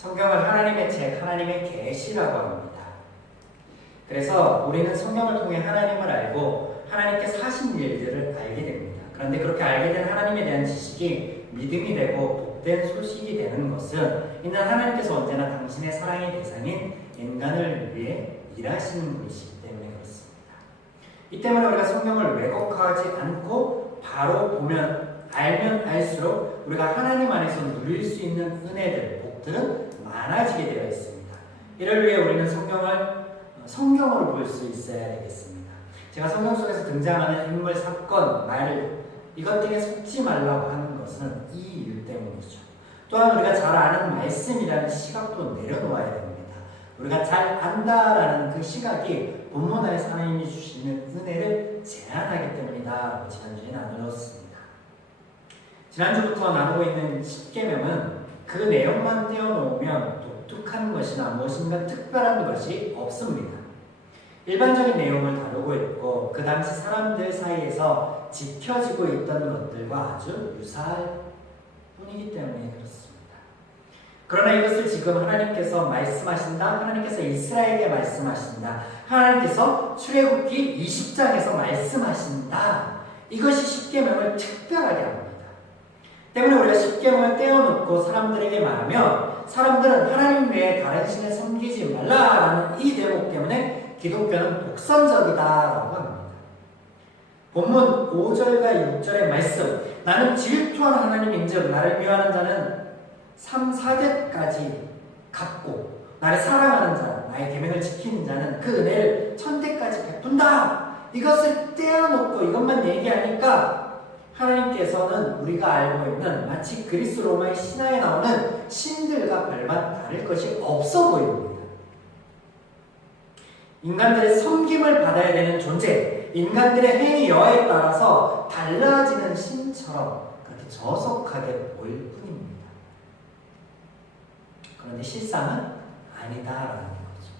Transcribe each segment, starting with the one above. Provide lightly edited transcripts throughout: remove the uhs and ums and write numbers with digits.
성경을 하나님의 책, 하나님의 계시라고 합니다. 그래서 우리는 성경을 통해 하나님을 알고 하나님께서 하신 일들을 알게 됩니다. 그런데 그렇게 알게 된 하나님에 대한 지식이 믿음이 되고 복된 소식이 되는 것은 이는 하나님께서 언제나 당신의 사랑의 대상인 인간을 위해 일하시는 분이시기 때문에 그렇습니다. 이 때문에 우리가 성경을 왜곡하지 않고 바로 보면 알면 알수록 우리가 하나님 안에서 누릴 수 있는 은혜들, 복들은 많아지게 되어 있습니다. 이를 위해 우리는 성경으로 볼 수 있어야 되겠습니다. 제가 성경 속에서 등장하는 인물, 사건, 말 이것 등에 속지 말라고 하는 것은 이 이유 때문이죠. 또한 우리가 잘 아는 말씀이라는 시각도 내려놓아야 됩니다. 우리가 잘 안다라는 그 시각이 본문 안에서 하나님이 주시는 은혜를 제한하기 때문이다. 지난주에 나누었습니다. 지난주부터 나누고 있는 십계명은 그 내용만 떼어놓으면 독특한 것이나 무엇인가 특별한 것이 없습니다. 일반적인 내용을 다루고 있고 그 당시 사람들 사이에서 지켜지고 있던 것들과 아주 유사할 뿐이기 때문에 그렇습니다. 그러나 이것을 지금 하나님께서 말씀하신다, 하나님께서 이스라엘에게 말씀하신다, 하나님께서 출애굽기 20장에서 말씀하신다, 이것이 십계명을 특별하게 합니다. 때문에 우리가 십계명을 떼어놓고 사람들에게 말하면 사람들은 하나님 외에 다른 신을 섬기지 말라라는 이 대목 때문에 기독교는 독선적이다라고 합니다. 본문 5절과 6절의 말씀, 나는 질투하는 하나님인즉 나를 미워하는 자는 3, 4대까지 갚고 나를 사랑하는 자, 나의 계명을 지키는 자는 그 은혜를 천대까지 베푼다. 이것을 떼어놓고 이것만 얘기하니까 하나님께서는 우리가 알고 있는 마치 그리스 로마의 신화에 나오는 신들과 별반 다를 것이 없어 보입니다. 인간들의 섬김을 받아야 되는 존재, 인간들의 행위 여하에 따라서 달라지는 신처럼 그렇게 저속하게 보일 뿐입니다. 그런데 실상은 아니다라는 거죠.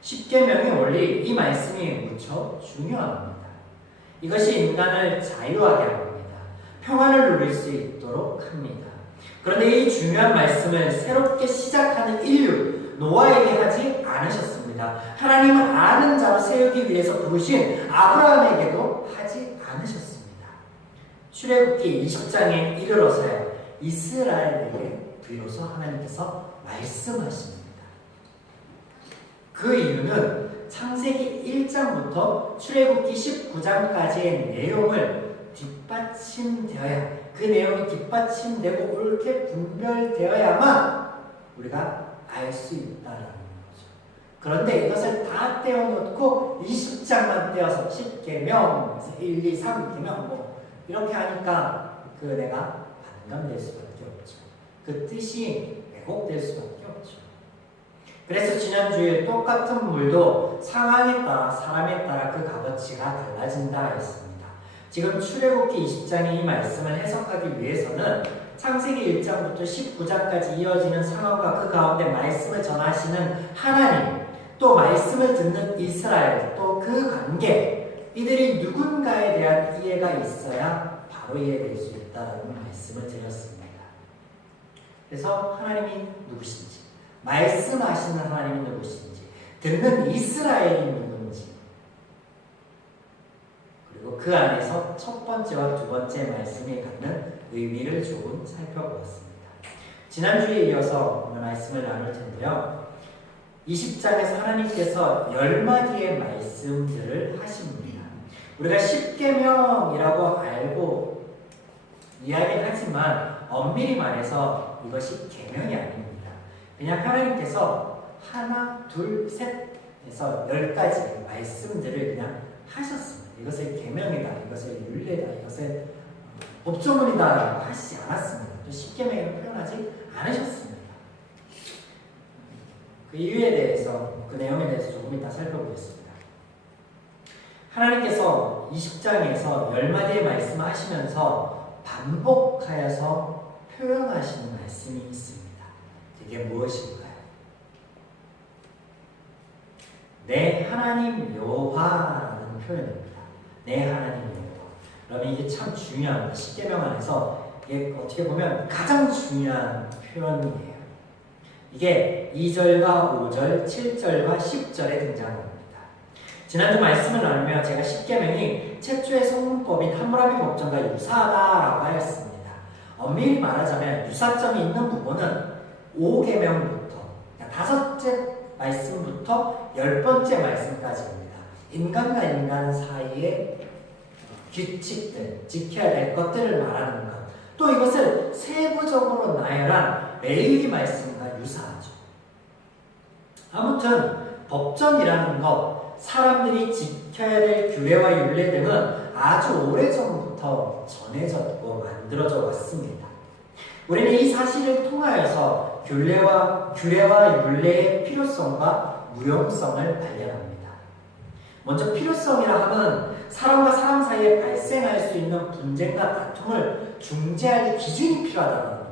십계명의 원리, 이 말씀이 무척 중요합니다. 이것이 인간을 자유하게 합니다. 평안을 누릴 수 있도록 합니다. 그런데 이 중요한 말씀을 새롭게 시작하는 인류, 노아에게 하지 않으셨습니다. 하나님을 아는 자로 세우기 위해서 부르신 아브라함에게도 하지 않으셨습니다. 출애굽기 20장에 이르러서야 이스라엘에게 비로소 하나님께서 말씀하십니다. 그 이유는 창세기 1장부터 출애굽기 19장까지의 내용을 뒷받침되어야, 그 내용이 뒷받침되고 옳게 분별되어야만 우리가 알 수 있다는 거죠. 그런데 이것을 다 떼어놓고 20장만 떼어서 10계명, 1, 2, 3계명 이렇게 하니까 그 은혜가 반감될 수밖에 없죠. 그 뜻이 왜곡될 수밖에 없죠. 그래서 지난주에 똑같은 물도 상황에 따라, 사람에 따라 그 값어치가 달라진다 했습니다. 지금 출애굽기 20장의 이 말씀을 해석하기 위해서는 창세기 1장부터 19장까지 이어지는 상황과 그 가운데 말씀을 전하시는 하나님, 또 말씀을 듣는 이스라엘, 또 그 관계, 이들이 누군가에 대한 이해가 있어야 바로 이해될 수 있다는 말씀을 드렸습니다. 그래서 하나님이 누구신지, 말씀하시는 하나님이 누구신지, 듣는 이스라엘이 누군지, 그리고 그 안에서 첫 번째와 두 번째 말씀이 갖는 의미를 조금 살펴보았습니다. 지난주에 이어서 오늘 말씀을 나눌 텐데요. 20장에서 하나님께서 10마디의 말씀들을 하십니다. 우리가 십계명이라고 알고 이야기를 하지만 엄밀히 말해서 이것이 계명이 아닙니다. 그냥 하나님께서 하나, 둘, 셋 해서 10가지 말씀들을 그냥 하셨습니다. 이것을 계명이다, 이것을 율례다, 이것을 법조문이다라고 하시지 않았습니다. 또 십계명을 표현하지 않으셨습니다. 그 이유에 대해서, 그 내용에 대해서 조금 이따 살펴보겠습니다. 하나님께서 20장에서 10마디의 말씀을 하시면서 반복하여서 표현하시는 말씀이 있습니다. 그게 무엇일까요? 내 하나님 여호와라는 표현입니다. 내 하나님 여호와. 그러면 이게 참 중요합니다. 십계명 안에서 이게 어떻게 보면 가장 중요한 표현이에요. 이게 2절과 5절, 7절과 10절에 등장합니다. 지난주 말씀을 나누며 제가 십계명이 최초의 성문법인 함무라비 법전과 유사하다라고 하였습니다. 엄밀히 말하자면 유사점이 있는 부분은 5계명부터 다섯째 말씀부터 10번째 말씀까지입니다. 인간과 인간 사이의 규칙들, 지켜야 될 것들을 말하는 것, 또 이것을 세부적으로 나열한 레위기 말씀과 유사하죠. 아무튼 법전이라는 것, 사람들이 지켜야 될 규례와 율례 등은 아주 오래전부터 전해졌고 만들어져 왔습니다. 우리는 이 사실을 통하여서 규례와 율례의 필요성과 무용성을 발견합니다. 먼저 필요성이라 하면 사람과 사람 사이에 발생할 수 있는 분쟁과 다툼을 중재할 기준이 필요하다는 거예요.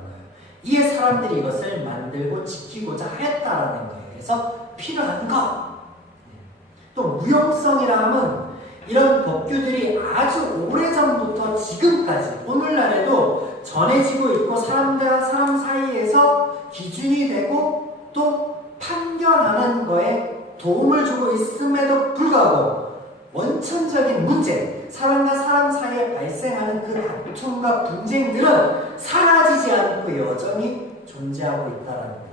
이에 사람들이 이것을 만들고 지키고자 하였다라는 거예요. 그래서 필요한 것. 또 무용성이라 하면 이런 법규들이 아주 오래전부터 지금까지 오늘날에도 전해지고 있고 사람과 사람 사이에서 기준이 되고 또 판결하는 거에 도움을 주고 있음에도 불구하고 원천적인 문제, 사람과 사람 사이에 발생하는 그 다툼과 분쟁들은 사라지지 않고 여전히 존재하고 있다는 거예요.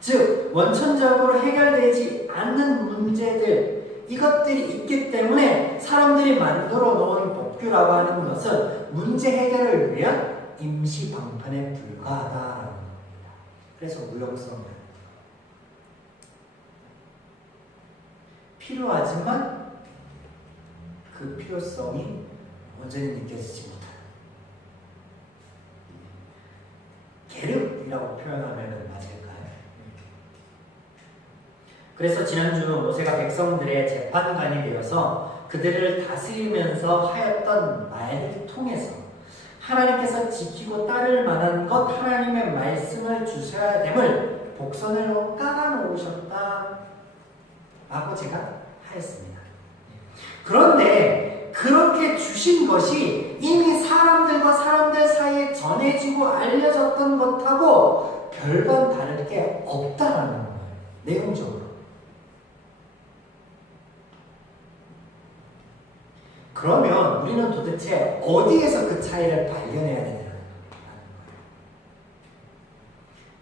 즉 원천적으로 해결되지 않는 문제들, 이것들이 있기 때문에 사람들이 만들어 놓은 법규라고 하는 것은 문제 해결을 위한 임시 방편에 불과하다라는 겁니다. 그래서 무용성이에요. 필요하지만 그 필요성이 온전히 느껴지지 못하는 계륵이라고 표현하면 맞을까요? 그래서 지난주 모세가 백성들의 재판관이 되어서 그들을 다스리면서 하였던 말을 통해서 하나님께서 지키고 따를 만한 것, 하나님의 말씀을 주셔야 됨을 복선을 깔아놓으셨다 라고 제가 하였습니다. 그런데 그렇게 주신 것이 이미 사람들과 사람들 사이에 전해지고 알려졌던 것하고 별반 다를 게 없다라는 거예요. 내용적으로. 그러면 우리는 도대체 어디에서 그 차이를 발견해야 되냐는 거예요.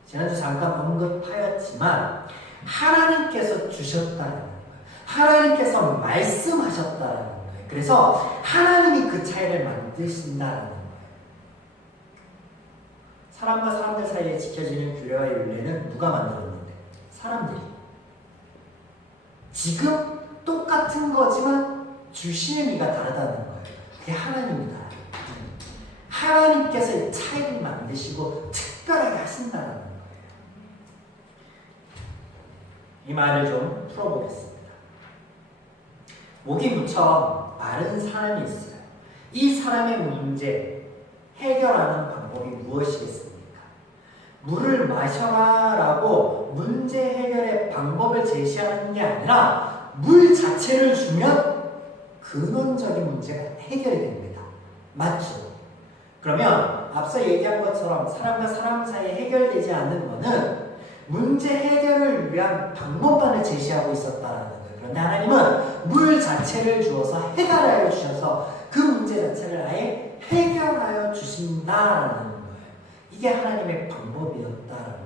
지난주 잠깐 언급하였지만 하나님께서 주셨다는 거예요. 하나님께서 말씀하셨다는 거예요. 그래서 하나님이 그 차이를 만드신다는 거예요. 사람과 사람들 사이에 지켜지는 규례와 율례는 누가 만들었는데? 사람들이. 지금 똑같은 거지만 주시는 이가 다르다는 거예요. 그게 하나님이다. 하나님께서 이 차이를 만드시고 특별하게 하신다는 거예요. 이 말을 좀 풀어보겠습니다. 목이 무척 마른 사람이 있어요. 이 사람의 문제 해결하는 방법이 무엇이겠습니까? 물을 마셔라라고 문제 해결의 방법을 제시하는 게 아니라 물 자체를 주면 근원적인 문제가 해결이 됩니다. 맞죠? 그러면 앞서 얘기한 것처럼 사람과 사람 사이에 해결되지 않는 것은 문제 해결을 위한 방법만을 제시하고 있었다는 거예요. 그런데 하나님은 물 자체를 주어서 해결하여 주셔서 그 문제 자체를 아예 해결하여 주신다는 거예요. 이게 하나님의 방법이었다는 겁니다.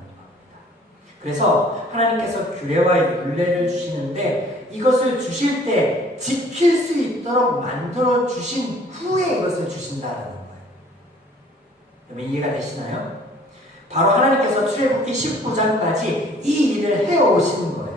그래서 하나님께서 규례와 율례를 주시는데 이것을 주실 때 지킬 수 있도록 만들어 주신 후에 이것을 주신다는 거예요. 그러면 이해가 되시나요? 바로 하나님께서 출애굽기 19장까지 이 일을 해오신 거예요.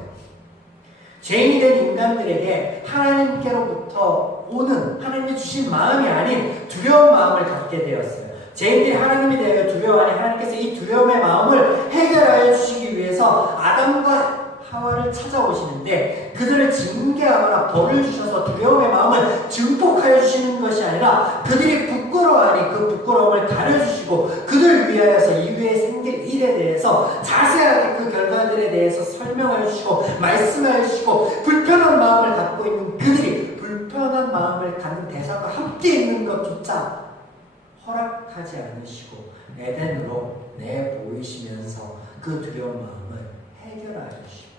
죄인이 된 인간들에게 하나님께로부터 오는 하나님이 주신 마음이 아닌 두려운 마음을 갖게 되었어요. 죄인들이 하나님에 대하여 두려워하니 하나님께서 이 두려움의 마음을 해결하여 주시기 위해서 아담과 하와를 찾아오시는데 그들을 징계하거나 벌을 주셔서 두려움의 마음을 증폭하여 주시는 것이 아니라 그들이 부끄러워하니 그 부끄러움을 가려주시고 그들 위하여서 이후에 생길 일에 대해서 자세하게 그 결과들에 대해서 설명하여 주시고 말씀하여 주시고 불편한 마음을 갖고 있는 그들이 불편한 마음을 갖는 대상과 함께 있는 것조차 허락하지 않으시고 에덴으로 내보이시면서 그 두려운 마음을 해결하여 주십니다.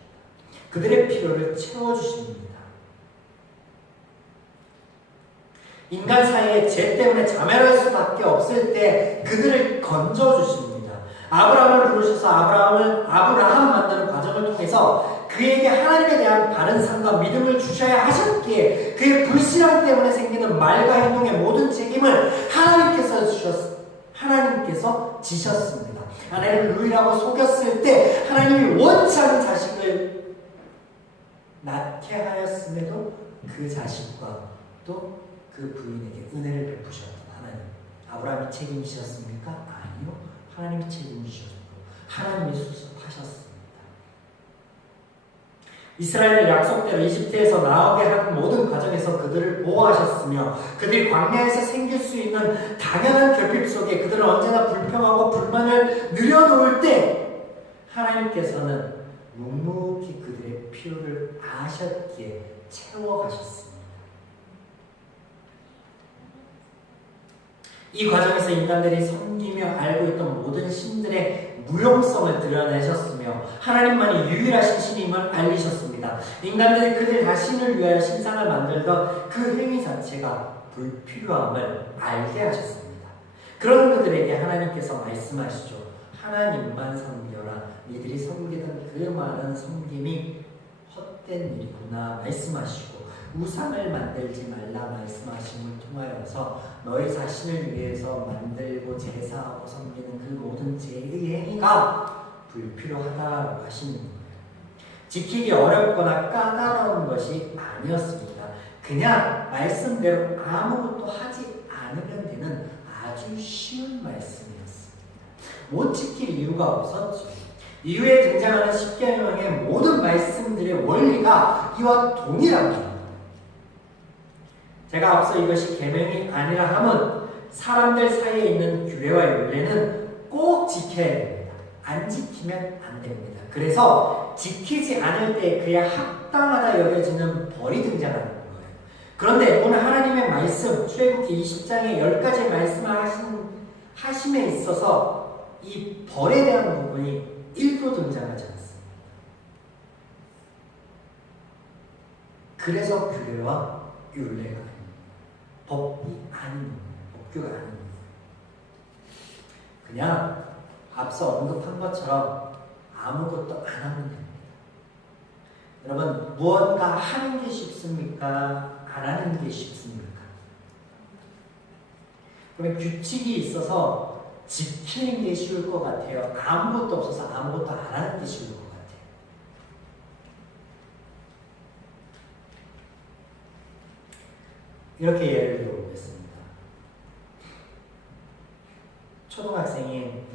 그들의 필요를 채워주십니다. 인간 사이에 죄 때문에 자멸할 수밖에 없을 때 그들을 건져주십니다. 아브라함을 부르셔서 아브라함 만드는 과정을 통해서 그에게 하나님에 대한 바른 삶과 믿음을 주셔야 하셨기에 그의 불신앙 때문에 생기는 말과 행동의 모든 책임을 하나님께서 지셨습니다. 아내를 루이라고 속였을 때 하나님이 원치 않은 자식을 낳게 하였음에도 그 자식과 또 그 부인에게 은혜를 베푸셨던 하나님. 아브라함이 책임지셨습니까? 아니요. 하나님이 책임지셨고 하나님이 수습하셨습니다. 이스라엘을 약속대로 이집트에서 나오게 한 모든 과정에서 그들을 보호하셨으며 그들이 광야에서 생길 수 있는 당연한 결핍 속에 그들은 언제나 불평하고 불만을 늘여놓을 때 하나님께서는 묵묵히 그들의 필요를 아셨기에 채워가셨습니다. 이 과정에서 인간들이 섬기며 알고 있던 모든 신들의 무용성을 드러내셨으며 하나님만이 유일하신 신임을 알리셨습니다. 인간들이 그들 자신을 위하여 신상을 만들던 그 행위 자체가 불필요함을 알게 하셨습니다. 그런 그들에게 하나님께서 말씀하시죠. 하나님만 섬겨라. 니들이 섬기던 그 많은 섬김이 헛된 일이구나 말씀하시고 우상을 만들지 말라 말씀하심을 통하여서 너희 자신을 위해서 만들고 제사하고 섬기는 그 모든 죄의 행위가 불필요하다고 하십니다. 지키기 어렵거나 까다로운 것이 아니었습니다. 그냥 말씀대로 아무것도 하지 않으면 되는 아주 쉬운 말씀이었습니다. 못 지킬 이유가 없었죠. 이후에 등장하는 십계명의 모든 말씀들의 원리가 이와 동일합니다. 제가 앞서 이것이 계명이 아니라 함은 사람들 사이에 있는 규례와 율례는 꼭 지켜야 됩니다. 안 지키면 안 됩니다. 그래서 지키지 않을 때 그에 합당하다 여겨지는 벌이 등장하는 거예요. 그런데 오늘 하나님의 말씀 출애굽기 20장에 10가지 말씀을 하심에 있어서 이 벌에 대한 부분이 1도 등장하지 않습니다. 그래서 규례와 율례가 법이 아닙니다. 법규가 아닙니다. 그냥 앞서 언급한 것처럼 아무것도 안 하면 됩니다. 여러분, 무언가 하는 게 쉽습니까? 안 하는 게 쉽습니까? 그러면 규칙이 있어서 지키는 게 쉬울 것 같아요. 아무것도 없어서 아무것도 안 하는 게 쉬울 것 같아요. 이렇게 예를 들어보겠습니다. 초등학생인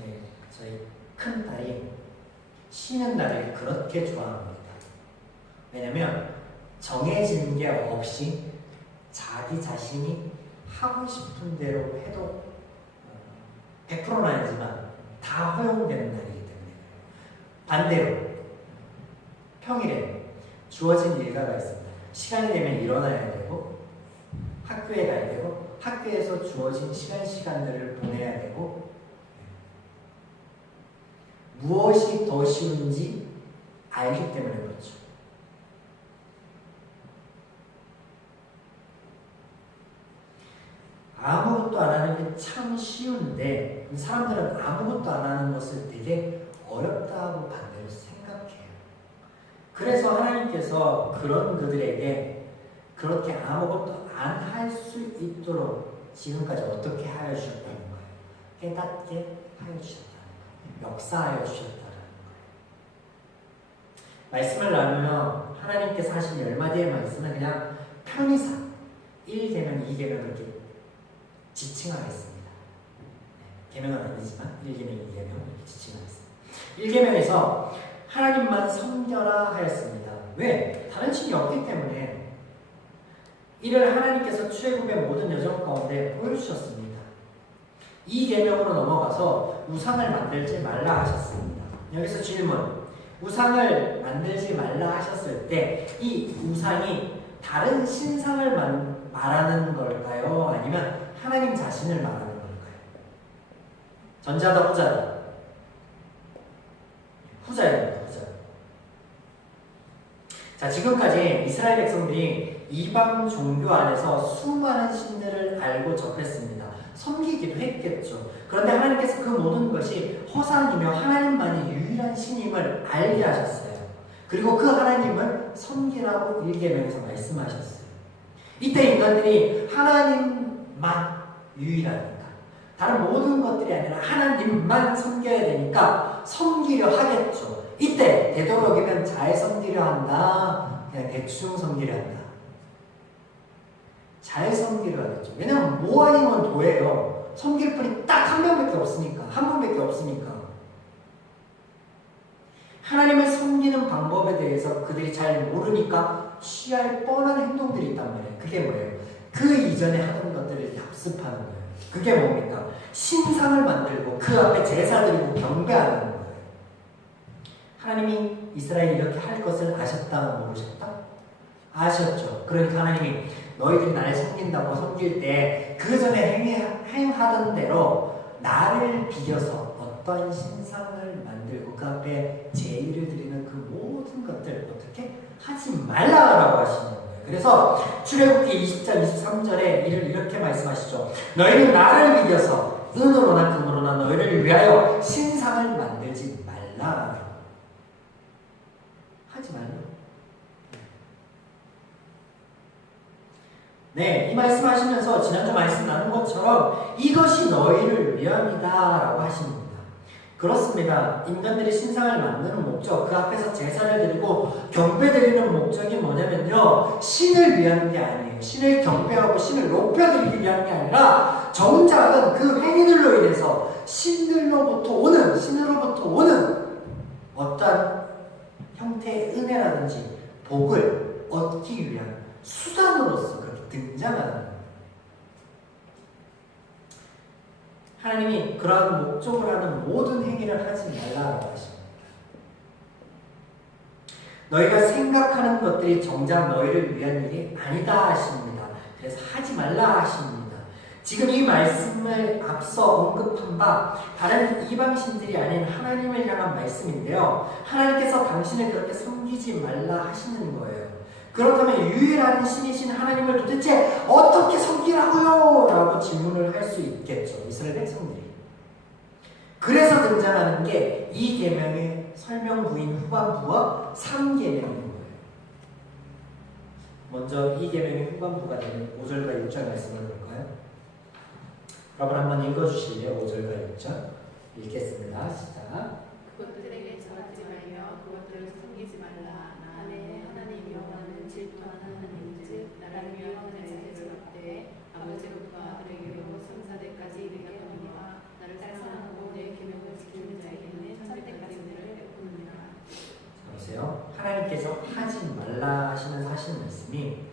저희 큰딸이 쉬는 날을 그렇게 좋아합니다. 왜냐면 정해진 게 없이 자기 자신이 하고 싶은 대로 해도 100%는 아니지만 다 허용되는 날이기 때문에. 반대로 평일에 주어진 일과가 있습니다. 시간이 되면 일어나야 되고 학교에 가야 되고 학교에서 주어진 시간들을 보내야 되고 무엇이 더 쉬운지 알기 때문에 그렇죠. 아무것도 안 하는 게 참 쉬운데 사람들은 아무것도 안 하는 것을 되게 어렵다고 반대로 생각해요. 그래서 하나님께서 그런 그들에게 그렇게 아무것도 안 할 수 있도록 지금까지 어떻게 하여 주셨다는 거예요? 깨닫게 하여 주셨다는 거예요. 역사하여 주셨다는 거예요. 말씀을 나누며 하나님께서 하신 10마디의 말씀은 그냥 편의상 1계명, 2계명 그렇게 지칭하겠습니다. 계명은 아니지만 1계명, 2계명 이렇게 지칭하겠습니다. 1계명에서 하나님만 섬겨라 하였습니다. 왜? 다른 신이 없기 때문에 이를 하나님께서 출애굽의 모든 여정 가운데 보여주셨습니다. 2계명으로 넘어가서 우상을 만들지 말라 하셨습니다. 여기서 질문. 우상을 만들지 말라 하셨을 때 이 우상이 다른 신상을 말하는 걸까요? 아니면 하나님 자신을 말하는 걸까요? 전자다, 후자다? 후자입니다. 후자. 자, 지금까지 이스라엘 백성들이 이방 종교 안에서 수많은 신들을 알고 접했습니다. 섬기기도 했겠죠. 그런데 하나님께서 그 모든 것이 허상이며 하나님만이 유일한 신임을 알게 하셨어요. 그리고 그 하나님을 섬기라고 1계명에서 말씀하셨어요. 이때 인간들이 하나님만 유일하니까, 다른 모든 것들이 아니라 하나님만 섬겨야 되니까 섬기려 하겠죠. 이때 되도록이면 잘 섬기려 한다, 그냥 대충 섬기려 한다. 잘 섬기려 하겠죠. 왜냐면 뭐 아니면 도예요. 섬길 분이 딱 한 명밖에 없으니까, 한 분밖에 없으니까. 하나님을 섬기는 방법에 대해서 그들이 잘 모르니까 취할 뻔한 행동들이 있단 말이에요. 그게 뭐예요? 그 이전에 하던 것들을 답습하는 거예요. 그게 뭡니까? 신상을 만들고 그 앞에 제사 드리고 경배하는 거예요. 하나님이 이스라엘이 이렇게 할 것을 아셨다, 모르셨다? 아셨죠. 그러니까 하나님이 너희들이 나를 섬긴다고 섬길 때 그 전에 행하던 대로 나를 비겨서 어떠한 신상을 만들고 그 앞에 제의를 드리는 그 모든 것들 어떻게 하지 말라라고 하시는 거예요. 그래서 출애굽기 20장 23절에 이렇게 말씀하시죠. 너희는 나를 비겨서 은으로나 금으로나 너희를 위하여 신상을 만들지 말라. 하지 말라. 네, 이 말씀하시면서 지난주 말씀 나눈 것처럼 이것이 너희를 위함이다라고 하십니다. 그렇습니다. 인간들이 신상을 만드는 목적, 그 앞에서 제사를 드리고 경배드리는 목적이 뭐냐면요, 신을 위한 게 아니에요. 신을 경배하고 신을 높여드리기 위한 게 아니라 정작은 그 행위들로 인해서 신으로부터 오는 어떠한 형태의 은혜라든지 복을 얻기 위한 수단으로서 그렇게 등장하는 거예요. 하나님이 그러한 목적을 하는 모든 행위를 하지 말라라고 하십니다. 너희가 생각하는 것들이 정작 너희를 위한 일이 아니다 하십니다. 그래서 하지 말라 하십니다. 지금 이 말씀을 앞서 언급한 바 다른 이방신들이 아닌 하나님을 향한 말씀인데요. 하나님께서 당신을 그렇게 섬기지 말라 하시는 거예요. 그렇다면 유일한 신이신 하나님을 도대체 어떻게 섬기라고요? 라고 질문을 할 수 있겠죠. 이스라엘 백성들이. 그래서 등장하는 게 이 계명의 설명부인 후반부와 3계명인 거예요. 먼저 이 계명의 후반부가 되는 5절과 6절 말씀을 볼까요? 여러분 한번 읽어주실래요? 5절과 6절 읽겠습니다. 시작. 그것들에게 절하지 말며 그것들을 섬기지 말라. 나의 하나님 여호와는 질투하는 하나님이지 나를 위하여 자기의 절대 아버지로부터 아들에게로 3,4대까지 이르게 하느니라. 나를 사랑하고 내 계명을 지키는 자에게는 1,000대까지 은혜를 베푸느니라. 보세요. 하나님께서 하지 말라 하시면서 하시는 말씀이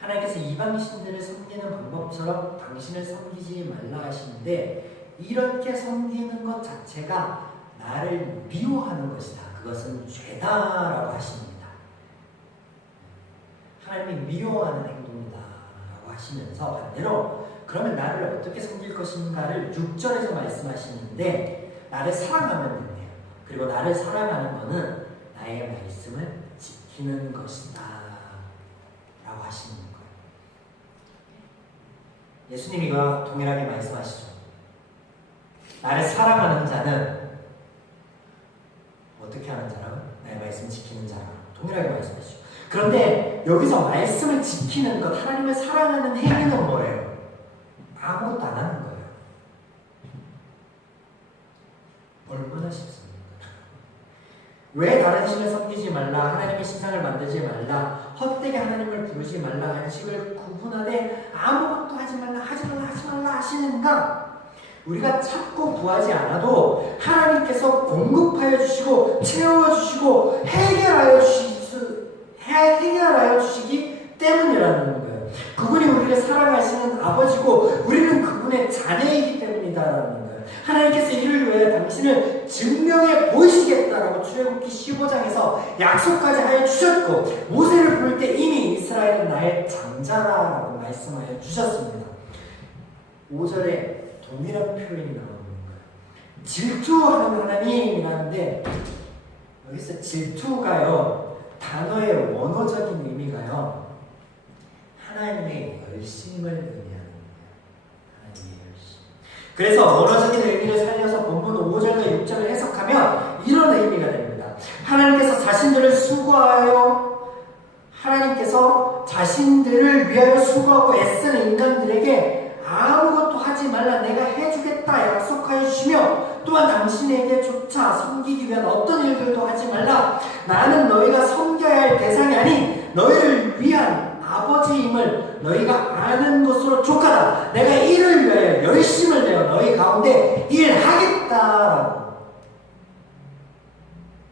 하나님께서 이방신들을 섬기는 방법처럼 당신을 섬기지 말라 하시는데 이렇게 섬기는 것 자체가 나를 미워하는 것이다. 그것은 죄다라고 하십니다. 하나님이 미워하는 행동이다 라고 하시면서 반대로 그러면 나를 어떻게 섬길 것인가를 6절에서 말씀하시는데 나를 사랑하면 된대요. 그리고 나를 사랑하는 것은 나의 말씀을 지키는 것이다 라고 하시는 거예요. 예수님이가 동일하게 말씀하시죠. 나를 사랑하는 자는 어떻게 하는 자라고? 나의 말씀 지키는 자라고 동일하게 말씀하시죠. 그런데 여기서 말씀을 지키는 것, 하나님을 사랑하는 행위는 뭐예요? 아무것도 안 하는 거예요. 얼마나 쉽습니까? 왜 다른 신을 섬기지 말라, 하나님의 신상을 만들지 말라, 헛되게 하나님을 부르지 말라, 안식을 구분하되 아무것도 하지 말라 하시는가? 우리가 찾고 구하지 않아도 하나님께서 공급하여 주시고 채워주시고 해결하여 주시기 때문이라는 거예요. 그분이 우리를 사랑하시는 아버지고 우리는 그분의 자녀이기 때문이다라는 거예요. 하나님께서 이를 위해 당신을 증명해 보이시겠다라고 출애굽기 15장에서 약속까지 하여 주셨고 모세를 부를 때 이미 이스라엘은 나의 장자라고 말씀하여 주셨습니다. 5절에 동일한 표현이 나오는 거예요. 질투하는 하나님이라는데 여기서 질투가요 단어의 원어적인 의미가요 하나님의 열심을 의미하는 거예요. 하나님의 열심. 그래서 원어적인 의미를 살려서 본문 5절과 6절을 해석하면 이런 의미가 됩니다. 하나님께서 자신들을 수고하여 하나님께서 자신들을 위하여 수고하고 애쓰는 인간들에게 아무것도 하지 말라 내가 해주겠다 약속하여 주시며 또한 당신에게조차 섬기기 위한 어떤 일들도 하지 말라 나는 너희가 섬겨야 할 대상이 아닌 너희를 위한 아버지임을 너희가 아는 것으로 족하다 내가 이를 위하여 열심을 내어 너희 가운데 일하겠다라고.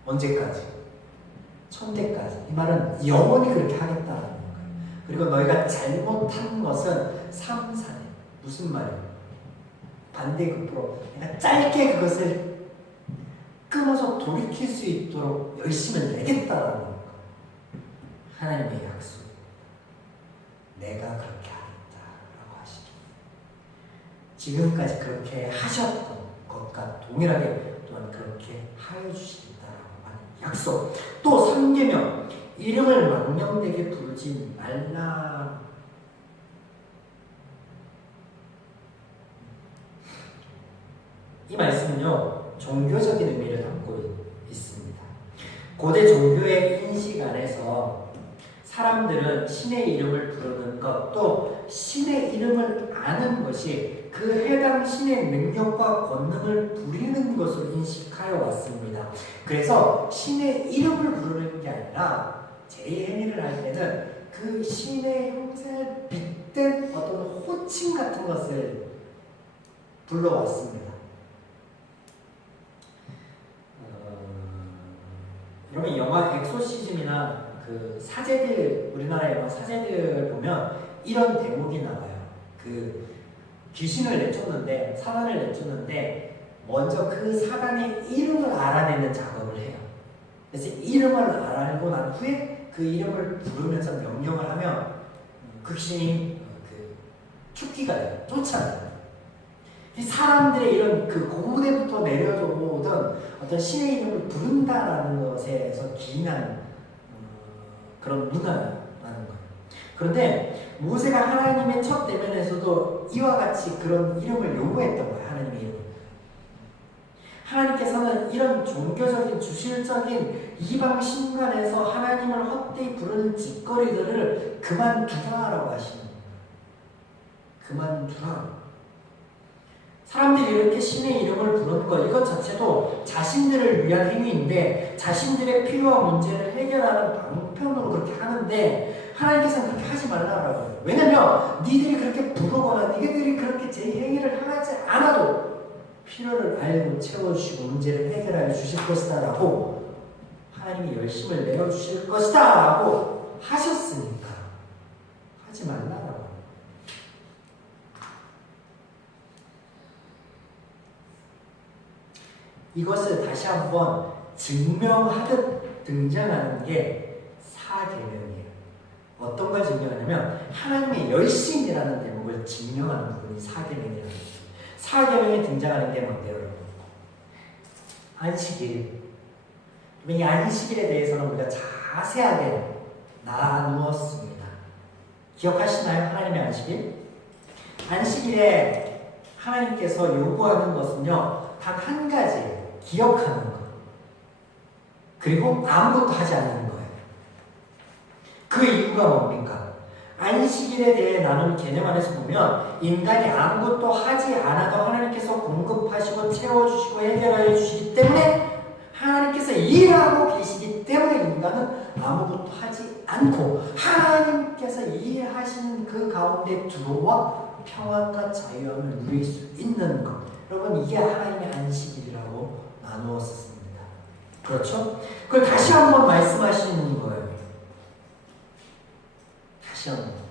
언제까지? 천대까지. 이 말은 영원히 그렇게 하겠다라는 거예요. 그리고 너희가 잘못한 것은 3, 4년. 무슨 말이에요? 반대급부로 내가 짧게 그것을 끊어서 돌이킬 수 있도록 열심을 내겠다라는 거예요. 하나님의 약속. 내가 그렇게 하겠다라고 하시죠. 지금까지 그렇게 하셨던 것과 동일하게 또한 그렇게 하여 주시겠다라고 하는 약속. 또 3계명 이름을 망령되게 부르지 말라. 이 말씀은요 종교적인 의미를 담고 있습니다. 고대 종교의 인식 안에서 사람들은 신의 이름을 부르는 것, 또 신의 이름을 아는 것이 그 해당 신의 능력과 권능을 부리는 것으로 인식하여 왔습니다. 그래서 신의 이름을 부르는 게 아니라 제 행위를 할 때는 그 신의 형상을 빗댄 어떤 호칭 같은 것을 불러왔습니다. 여러분 영화 엑소시즘이나 그 사제들 우리나라 영화 사제들 보면 이런 대목이 나와요. 그 귀신을 내쫓는데 사단을 내쫓는데 먼저 그 사단의 이름을 알아내는 작업을 해요. 그래서 이름을 알아내고 난 후에 그 이름을 부르면서 명령을 하면 그 귀신이 그 축기가 돼요. 쫓아가요. 사람들의 이런 그 고무대부터 내려오던 어떤 신의 이름을 부른다라는 것에서 기인한 그런 문화라는 거예요. 그런데 모세가 하나님의 첫 대면에서도 이와 같이 그런 이름을 요구했던 거예요. 하나님의 이름. 하나님께서는 이런 종교적인 주실적인 이방 신관에서 하나님을 헛되이 부르는 짓거리들을 그만두라라고 하시는 거예요. 그만두라. 사람들이 이렇게 신의 이름을 부르는 것 이것 자체도 자신들을 위한 행위인데 자신들의 필요와 문제를 해결하는 방편으로 그렇게 하는데 하나님께서는 그렇게 하지 말라고 해요. 왜냐면 니들이 그렇게 부르거나 니들이 그렇게 제 행위를 하지 않아도 필요를 알고 채워주시고 문제를 해결하여 주실 것이다 라고 하나님이 열심을 내어주실 것이다 라고 하셨으니까 하지 말라고. 이것을 다시 한번 증명하듯 등장하는 게 사계명이에요. 어떤 걸 증명하냐면 하나님의 열심이라는 대목을 증명하는 부분이 사계명이라는 거예요. 사계명에 등장하는 게 뭔데요, 여러분? 안식일. 이 안식일에 대해서는 우리가 자세하게 나누었습니다. 기억하시나요? 하나님의 안식일? 안식일에 하나님께서 요구하는 것은요, 단 한 가지. 기억하는 것. 그리고 아무것도 하지 않는 거예요. 그 이유가 뭡니까? 안식일에 대해 나눈 개념 안에서 보면 인간이 아무것도 하지 않아도 하나님께서 공급하시고 채워주시고 해결하여 주시기 때문에 하나님께서 일하고 계시기 때문에 인간은 아무것도 하지 않고 하나님께서 일하시는 그 가운데 들어와 평안과 자유함을 누릴 수 있는 것. 여러분 이게 하나님의 안식일이라고 나누었습니다. 그렇죠? 그걸 다시 한번 말씀하시는 거예요. 다시 한번.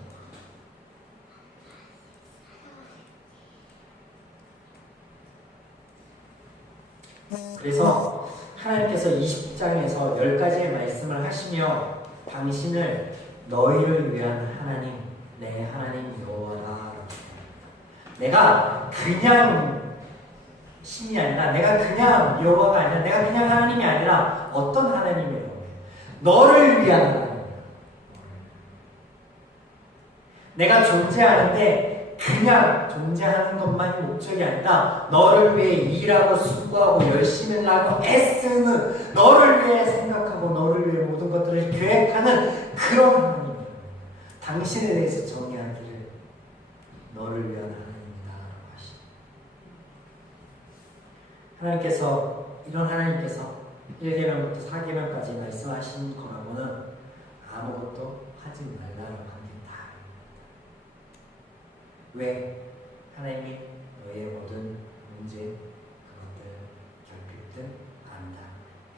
그래서 하나님께서 20장에서 10가지의 말씀을 하시며 당신을 너희를 위한 하나님, 내 하나님 여호와라. 내가 그냥 신이 아니라 내가 그냥 여호와가 아니라 내가 그냥 하나님이 아니라 어떤 하나님이에요? 너를 위한 하나님. 내가 존재하는데 그냥 존재하는 것만이 목적이 아니라 너를 위해 일하고 수고하고 열심히 하고 애쓰는 너를 위해 생각하고 너를 위해 모든 것들을 계획하는 그런 하나님. 당신에 대해서 정의하기를 너를 위한 하나님이다라고 하십니다. 하나님께서 이런 하나님께서 1계명부터 4계명까지 말씀하신 거라고는 아무것도 하지 말라라고 합니다. 왜? 하나님이 너의 모든 문제, 그것들, 결핍들 안다.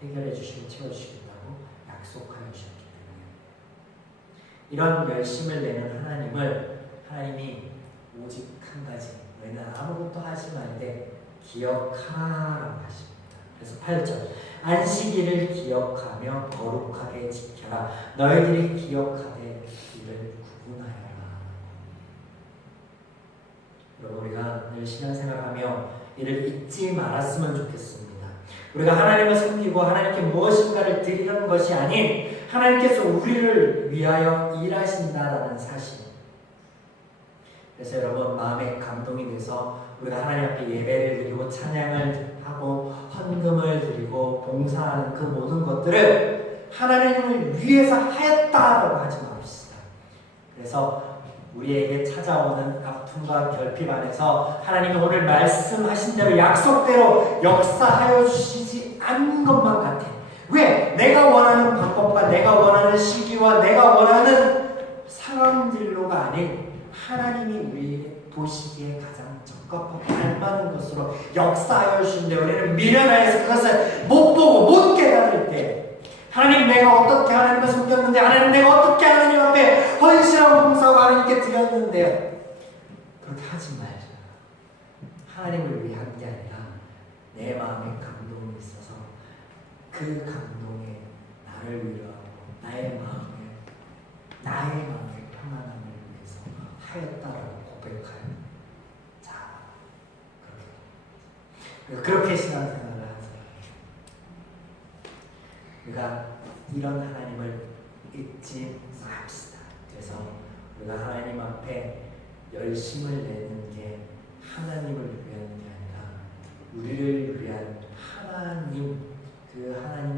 해결해 주시고 채워주시겠다고 약속하여 주셨기 때문에 이런 열심을 내는 하나님을 하나님이 오직 한 가지 너희는 아무것도 하지 말되 기억하라고 하십니다. 그래서 8절 안식일을 기억하며 거룩하게 지켜라. 너희들이 기억하되 이를 구분하여라. 여러분 우리가 늘 신앙생활하며 이를 잊지 말았으면 좋겠습니다. 우리가 하나님을 섬기고 하나님께 무엇인가를 드리는 것이 아닌 하나님께서 우리를 위하여 일하신다라는 사실. 그래서 여러분 마음에 감동이 돼서 우리가 하나님 앞에 예배를 드리고 찬양을 하고 헌금을 드리고 봉사하는 그 모든 것들을 하나님을 위해서 하였다라고 하지 맙시다. 그래서 우리에게 찾아오는 아픔과 결핍 안에서 하나님이 오늘 말씀하신 대로 약속대로 역사하여 주시지 않는 것만 같아. 왜? 내가 원하는 방법과 내가 원하는 시기와 내가 원하는 상황들로가 아닌 하나님이 우리 보시기에 가장 적합하고 알맞은 것으로 역사하여 주신데 우리는 미련하여서 그것을 못 보고 못 깨달을 때 하나님 내가 어떻게 하나님을 섬겼는데 하나님 내가 어떻게 하나님 앞에 헌신하고 봉사하고 하나님께 드렸는데 그렇게 하지 말자. 하나님을 위한 게 아니라 내 마음에 감동이 있어서 그 감동에 나를 위로하고 나의 마음의 평안함을 위해서 하였다라고 고백하여 자 그렇게 신앙생활을 하자. 우리가 이런 하나님을 잊지 맙시다. 그래서 우리가 하나님 앞에 열심을 내는 게 하나님을 위한 게 아니라 우리를 위한 하나님, 그 하나님